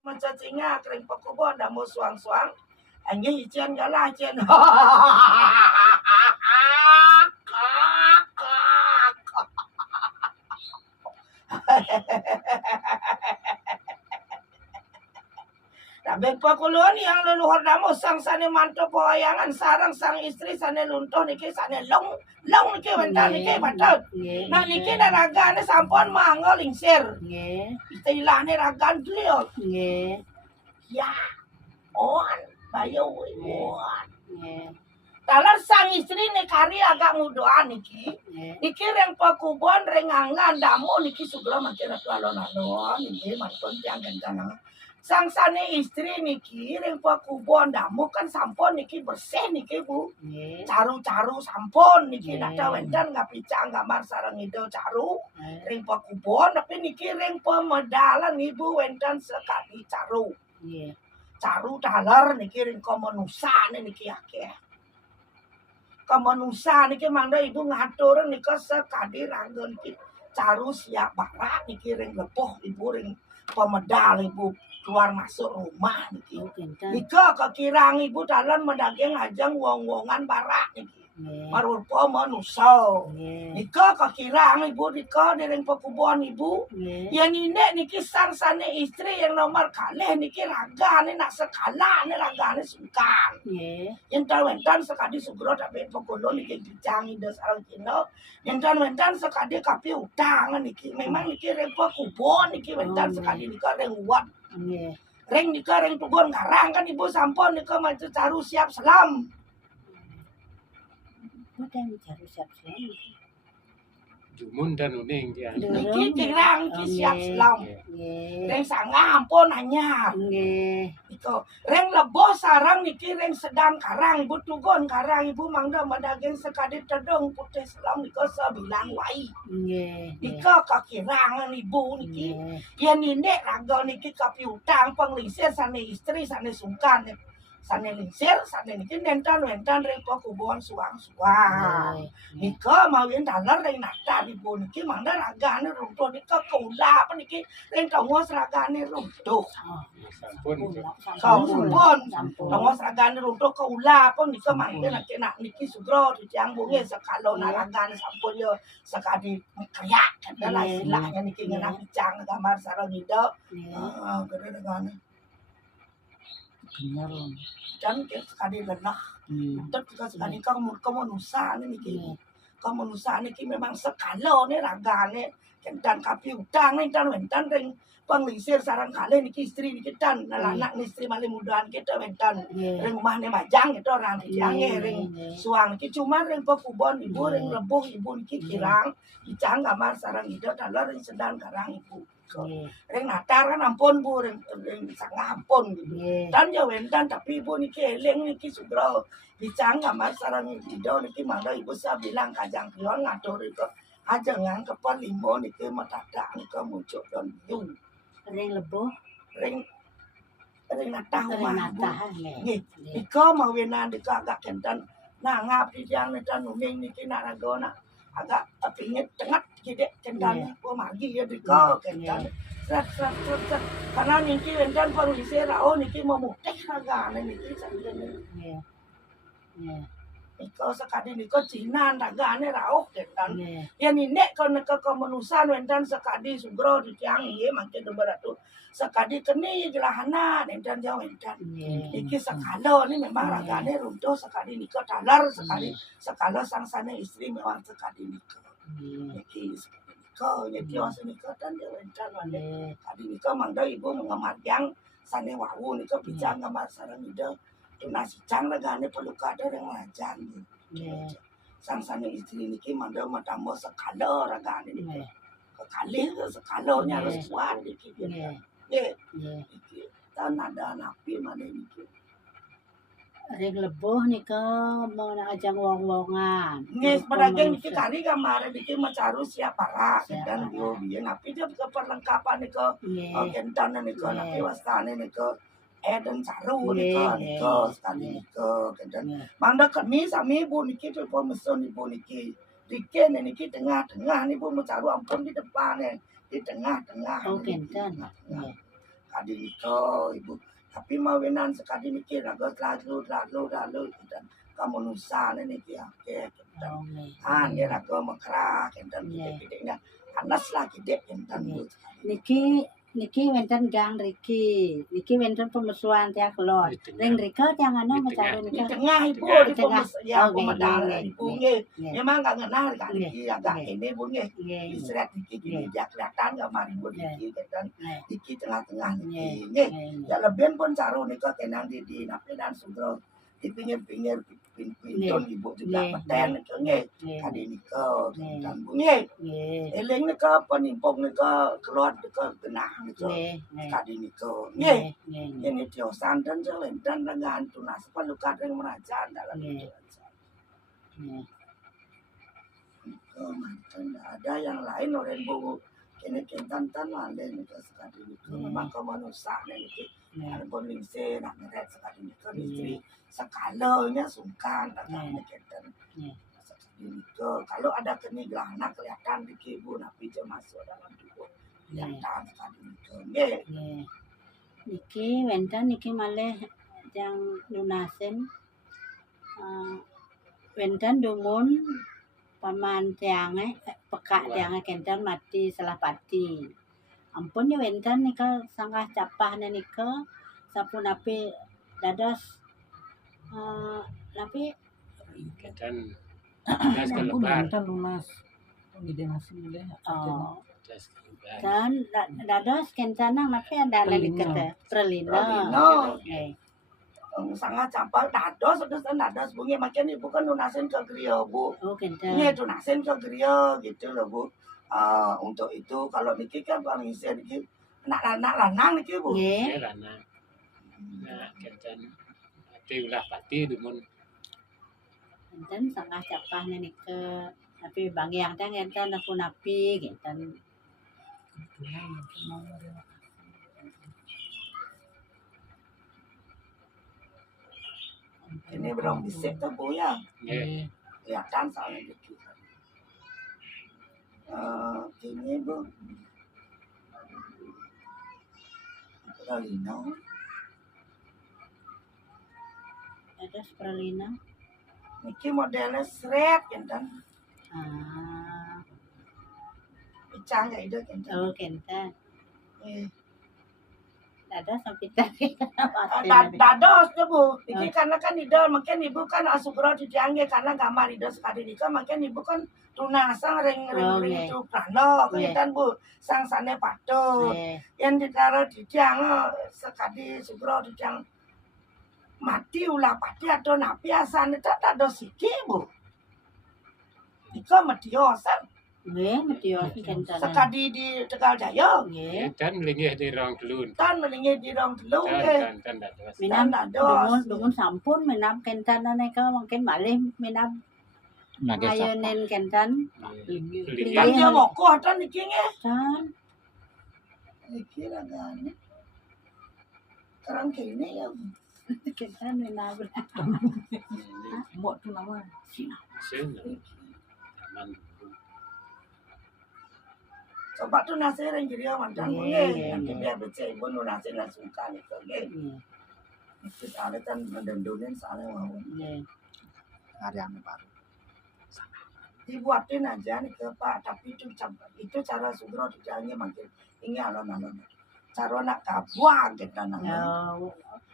Mencacinga kering pekubon dah mau suang-suang. Anjing ijen galah ijen. Tapi pakulon yang leluhur damo sang sane mantu pewayangan sarang sang istri sane luntuh niki sane long niki wentan niki batot. Nah niki ragane sampun mangga lingsir. Istilahnya ragan beliau. Ya, on bayo on. Talar sang istri nih kari agak mudoan niki. Niki reng pakubon reng angan damo niki sugro makin alon-alon niki manton tiang gantang. Sang sane istri niki reng pakubon damo kan sampon niki bersih niki Bu. Caru-caru sampon niki nada wendan nggak picang gambar sarang itu caru. Reng pakubon tapi niki reng pemedalan ibu wendan sekali caru. Caru dalar niki reng komenusa niki akeh. Kemanusia niki mangda ibu ngatur nika sekadi ranggon caru siap barak niki ring lepoh ibu ring pemedal ibu keluar masuk rumah niki. Nika kekirang ibu dalan mendaging ajang wong-wongan barak niki. Marupa manusia. Nika kekirang ibu nika ring pekubon ibu. Yang ini niki sang sane istri yang nomor kalih niki ragane nak sekala ne ragane sungkan. Yang tawentan sekadi sugro tapi pokolo niki dicangi des sarang kino. Yang tawentan sekadi kapi utang niki. Memang niki ring pekubon niki wentan sekadi nika ring uat. Ring nika ring tugon karang kan ibu sampun nika maju caru siap selam. Bukan caru siap selam. Jumun dan uning ya. Niki kirang ki siap selam. Reng sangga ampun hanya. Iko reng lebo sarang niki reng sedang karang ibu tugon karang ibu mangda madaging sekadi tedong putih selam niko sebilang wai. Iko kakirangan ibu niki. Ya nindek raga niki kapi utang penglisir sane istri sane sungkan. Sane lingsir, sane niki nentan-nentan reng pekubon suang-suang. Nika mawin dalar reng nata ibu niki mangda ragane runtuh nika kaula apa niki reng tongos ragane runtuh. Sampun. Tongos ragane runtuh kaula apa nika mangda nak niki sugro dijang bunge sekalo ragane sampun yo sekadi kriak adalah istilahnya niki ngena bicang gambar sareng ida. Gede dengan dan sekali lelah, dan juga sekali kemenusa niki, kemenusa niki memang sekalo nih ragane, dan kapi utang nih dan wentan ring penglisir sarang kali niki istri niki dan anak istri maling mudahan kita wentan ring rumah nih majang itu orang dijange ring suang niki cuma ring pekubon ibu ring lebuh ibu niki kirang, dicang gambar sarang ida dalar ring sedang karang ibu. Ring natar kan ampun Bu ring sangat ampun gitu. Dan ya wendan tapi ibu niki eling niki sugro dicang gambar sarang ido niki mangga ibu saya bilang kajang pion ngatur itu aja ngan kepon limo niki matadak niki muncul dan biu. Ring lebo Ring natah rumah nggih. Iko mawinan iko agak kentan nah ngapi yang netan uning niki nak ragona agak pingit tengah gede kentan ko magi ya diko kentan sat karena niki kentan penglisir rao niki memutih ragane niki sanjene Iko sekadi niko Cina ragane rao kentan ya ninek kon kemenusan wentan sekadi sugro ditiang ieu mangke beratu sekadi keni jelahana dan jauh wentan iki sekalo ni memang ragane runtuh sekadi niko dalar sekali sekalo sang sane istri memang sekadi niko niki niko niki wase niko dan jauh wentan wale kadi niko mangga ibu mengemat yang sane wau niko bicara ngamar sareng ida nasi cang ragane perlu kada yang lajan sang sane istri niki mangga matamo sekalo ragane niki kekali sekalonya harus kuat niki tan ada napi mana niki ring lebo nika mau nak ajang wong-wongan. Nges pedaging niki kali gambar niki macaru siap para dan yo biyen napi dia perlengkapan niko kentan niko napi wastane niko dan caru niko sekali niko kentan mangda keni sami ibu niki po meson ibu niki diken niki tengah-tengah niku macaru ampun di depan di tengah-tengah kentan kadi niko ibu tapi mawinan sekadi niki lagu lalu dan kamu nusa niki oke dan Oh, nggih. dia lagu mekrak dan Nggih. gede-gedenya panas lah gede dan bu Niki wenten gang riki. Niki wenten pemesuan tiang kelon. Di tengah. Ring rika tiang ana Di mencari di nika. tengah ibu Tengah. di Tengah. ya Oh, pemedal nggih, ibu nggih, nggih nggih. memang nggak kenal kan Nggih, niki agak nggih. ini bu nggih Nggih. Isret niki gini dia kelihatan nggak mari bu Nggih. niki dan Nggih. niki tengah-tengah Nggih. niki nggih Nggih. ya lebih pun caru nika kenang di napi dan sugro di pinggir-pinggir pintun ibu juga Nggih. peten niki nggih Nggih. kadi nika Nggih. dan bu nggih Nggih. eling nika penimpung nika keluar nika genah nika Nggih. Nggih. kadi nika nggih Nggih. ini tiosan dan selentan dengan tunas perlu kadang merajaan dalam Nggih. itu Nggih. mantan ada yang lain orang bu kini kentan lain itu sekali itu memang kemanusiaan itu Nggih. ada pun lingse nak ngeret sekali itu istri sekalanya sungkan dengan kentan Nggih. itu kalau ada keniglahan kelihatan di kibu napi je masuk dalam tubuh kelihatan sekali itu nggih Nggih. Niki wenten niki malih yang lunasen wenten dumun paman tiange pekak tiange kenten mati salah pati. Ampun ya wenten nika sanggah capah nika sapun api dados napi Kadang das kelebar. Kan lunas. Ide nasi boleh. Das kelebar. dan dados kencanang napi ada Pralina. kata pralina. Pralina. Nggih. sangat campur dados terus dados bunyi makin ibu kan lunasin ke griya bu Oh kenten. ini lunasin ke griya gitu loh bu untuk itu kalau niki kan bang isi niki anak lanang niki bu Nggih. Ya lanang. Nah, kencan ati ulah pati dumun Kenten sanggah capah nika tapi bang yang teh kenten aku napi kenten. ini belum bisik tuh bu ya nggih. kelihatan soalnya gitu ini bu Pralina Dados pralina. niki modelnya seret kan picang ya itu kan Oh kenten. eh Dados sampai tadi. dados tuh bu ini karena kan ida makin ibu kan asukro diangge karena gambar ida sekali nika makin ibu kan tunasang ring itu prano kelihatan bu sang sane patut yang ditaruh di tiang sekali sukro di tiang mati ulah pati atau napi asane tak ada siki bu ika mediosan Nggih, medio kenten. sekali di Tegal Jaya Nggih. Dan melingih di rong telun. tan melingit di rong telu Dan dados. Minam dados dumun sampun minam kenten nika mungkin malih minam ayenin kenten. Melingih. kan dia mokoh tan iki nge Kan iki lagane sekarang kene ya kenten minam. Mbok tu nama. Sen. Aman. coba tuh nasi yang jadi mantan bu Iya, nanti iya. biar becek ibu nu nasi langsung kan itu nge itu soalnya kan mendendunin soalnya mau Nggih. Ariane baru. dibuatin aja nih ke pak tapi itu cara sugro dijalnya makin ini alon-alon cara nak kabuang kita nang Oh,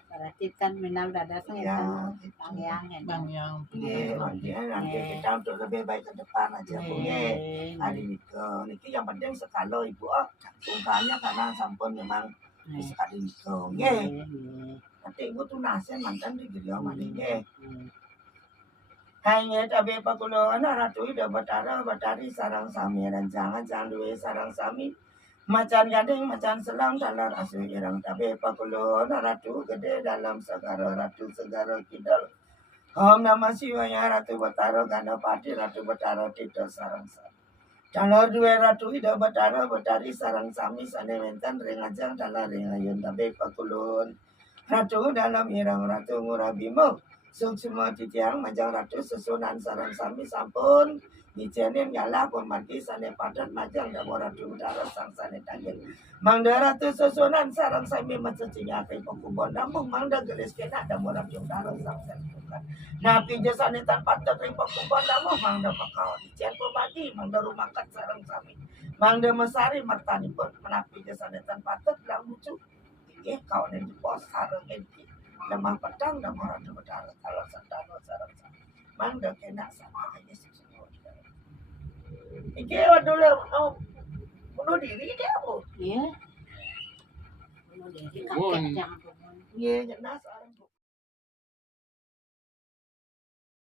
berarti kan minam dadas ya kenten pangyang Bang yang Iya, makanya nanti kita untuk lebih baik ke depan aja bu hari niki yang penting sekalo ibu sungkanya karena sampun memang sekali niko nanti ibu tuh nasen mantan di Giriyo maningnya hanya tapi pakulo anak ratu ida batari sarang sami dan jangan duwe sarang sami macan gading macan selang dalam asu irang tapi pakulo anak ratu gede dalam segara ratu segara kidal Om Namah Shivaya Ratu Batara Ganapati Ratu Batara Tito Sarang Sami Dalam dua ratu ida batara batari sarang sami sane mentan rengajang dalam rengayun tabe pakulun ratu dalam irang ratu ngurabimo suksuma titiang majang ratu susunan sarang sami sampun Dicenin galah pemati sane padat majang da boran udara sang sane tagel. Mangdara tu susunan sarang sami macecinya kai pokubon namung mangda gelis kena da boran udara sang sane tukan. Napi jasane tan padat kai pokubon namung mangda makau dicen pemati mangda rumah kat sarang sami. Mangda mesari martani pun menapi jasane tan padat lang lucu. Kau nen pos sarang enti. Lemah pedang da boran udara kalau sandano sarang sami. Mangda kena sama aja sih. Iki dulu bunuh diri dia apa? Ya. Bunuh diri kakek jangan bunuh. Iya, jenazah.